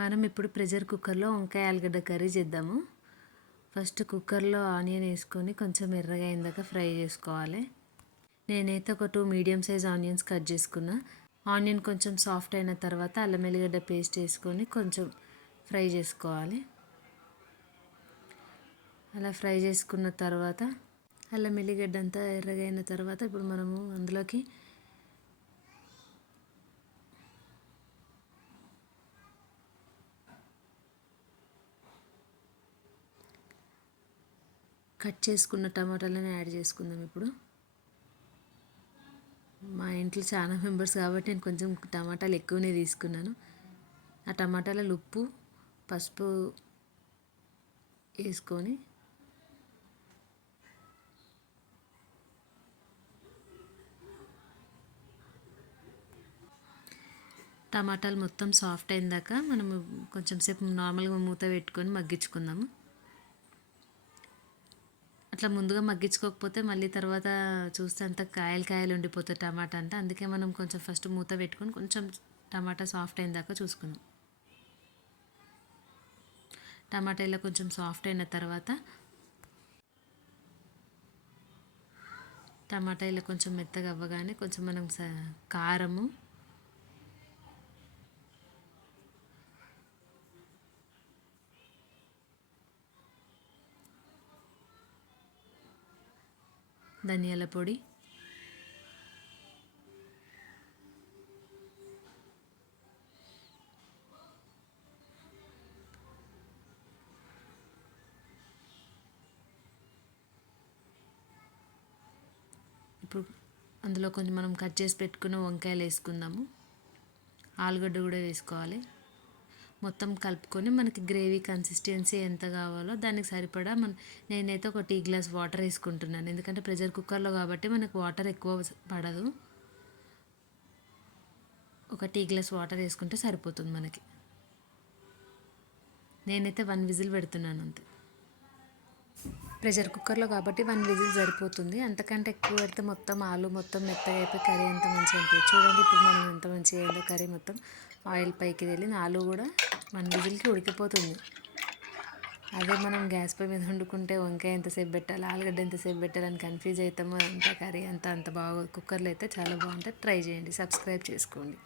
మనం ఇప్పుడు ప్రెషర్ కుక్కర్లో వంకాయ ఆలుగడ్డ కర్రీ చేద్దాము. ఫస్ట్ కుక్కర్లో ఆనియన్ వేసుకొని కొంచెం ఎర్రగా అయిందాక ఫ్రై చేసుకోవాలి. నేనైతే ఒక 2 మీడియం సైజ్ ఆనియన్స్ కట్ చేసుకున్నా. ఆనియన్ కొంచెం సాఫ్ట్ అయిన తర్వాత అల్లం వెల్లిగడ్డ పేస్ట్ వేసుకొని కొంచెం ఫ్రై చేసుకోవాలి. అలా ఫ్రై చేసుకున్న తర్వాత అల్లం వెల్లిగడ్డ అంతా ఎర్రగా అయిన తర్వాత ఇప్పుడు మనము అందులోకి కట్ చేసుకున్న టమాటాలను యాడ్ చేసుకుందాం. ఇప్పుడు మా ఇంట్లో చాలా మెంబర్స్ కాబట్టి నేను కొంచెం టమాటాలు ఎక్కువనే తీసుకున్నాను. ఆ టమాటాలలో ఉప్పు పసుపు వేసుకొని టమాటాలు మొత్తం సాఫ్ట్ అయిందాక మనము కొంచెం సేపు నార్మల్గా మూత పెట్టుకొని మగ్గించుకుందాము. అట్లా ముందుగా మగ్గించుకోకపోతే మళ్ళీ తర్వాత చూస్తే అంత కాయలు కాయలు ఉండిపోతుంది టమాటా అంతా. అందుకే మనం కొంచెం ఫస్ట్ మూత పెట్టుకొని కొంచెం టమాటా సాఫ్ట్ అయిన దాకా చూసుకుందాం. టమాటా ఇలా కొంచెం సాఫ్ట్ అయిన తర్వాత టమాటా ఇలా కొంచెం మెత్తగా అవ్వగానే కొంచెం మనం కారము ధనియాల పొడి ఇప్పుడు అందులో కొంచెం మనం కట్ చేసి పెట్టుకున్న వంకాయలు వేసుకుందాము. ఆలుగడ్డ కూడా వేసుకోవాలి. మొత్తం కలుపుకొని మనకి గ్రేవీ కన్సిస్టెన్సీ ఎంత కావాలో దానికి సరిపడా నేనైతే ఒక టీ గ్లాస్ వాటర్ వేసుకుంటున్నాను. ఎందుకంటే ప్రెషర్ కుక్కర్లో కాబట్టి మనకు వాటర్ ఎక్కువ పడదు. ఒక టీ గ్లాస్ వాటర్ వేసుకుంటే సరిపోతుంది మనకి. నేనైతే 1 విజిల్ పెడుతున్నాను అంతే. ప్రెషర్ కుక్కర్లో కాబట్టి 1 విజిల్ సరిపోతుంది. అంతకంటే ఎక్కువ పెడితే మొత్తం ఆలు మొత్తం మెత్తగా అయిపోయి కర్రీ అంత మంచిగా అనిపించదు. చూడండి ఇప్పుడు మనం ఎంత మంచిగా అయిందో కర్రీ. మొత్తం ఆయిల్ పైకి వెళ్ళి ఆలు కూడా 1 విజిల్కి ఉడికిపోతుంది. అదే మనం గ్యాస్ పై మీద వండుకుంటే వంకాయ ఎంతసేపు పెట్టాలి, ఆలుగడ్డ ఎంతసేపు పెట్టాలని కన్ఫ్యూజ్ అవుతాము. అంత కర్రీ అంత బాగా కుక్కర్లో అయితే చాలా బాగుంటుంది. ట్రై చేయండి, సబ్స్క్రైబ్ చేసుకోండి.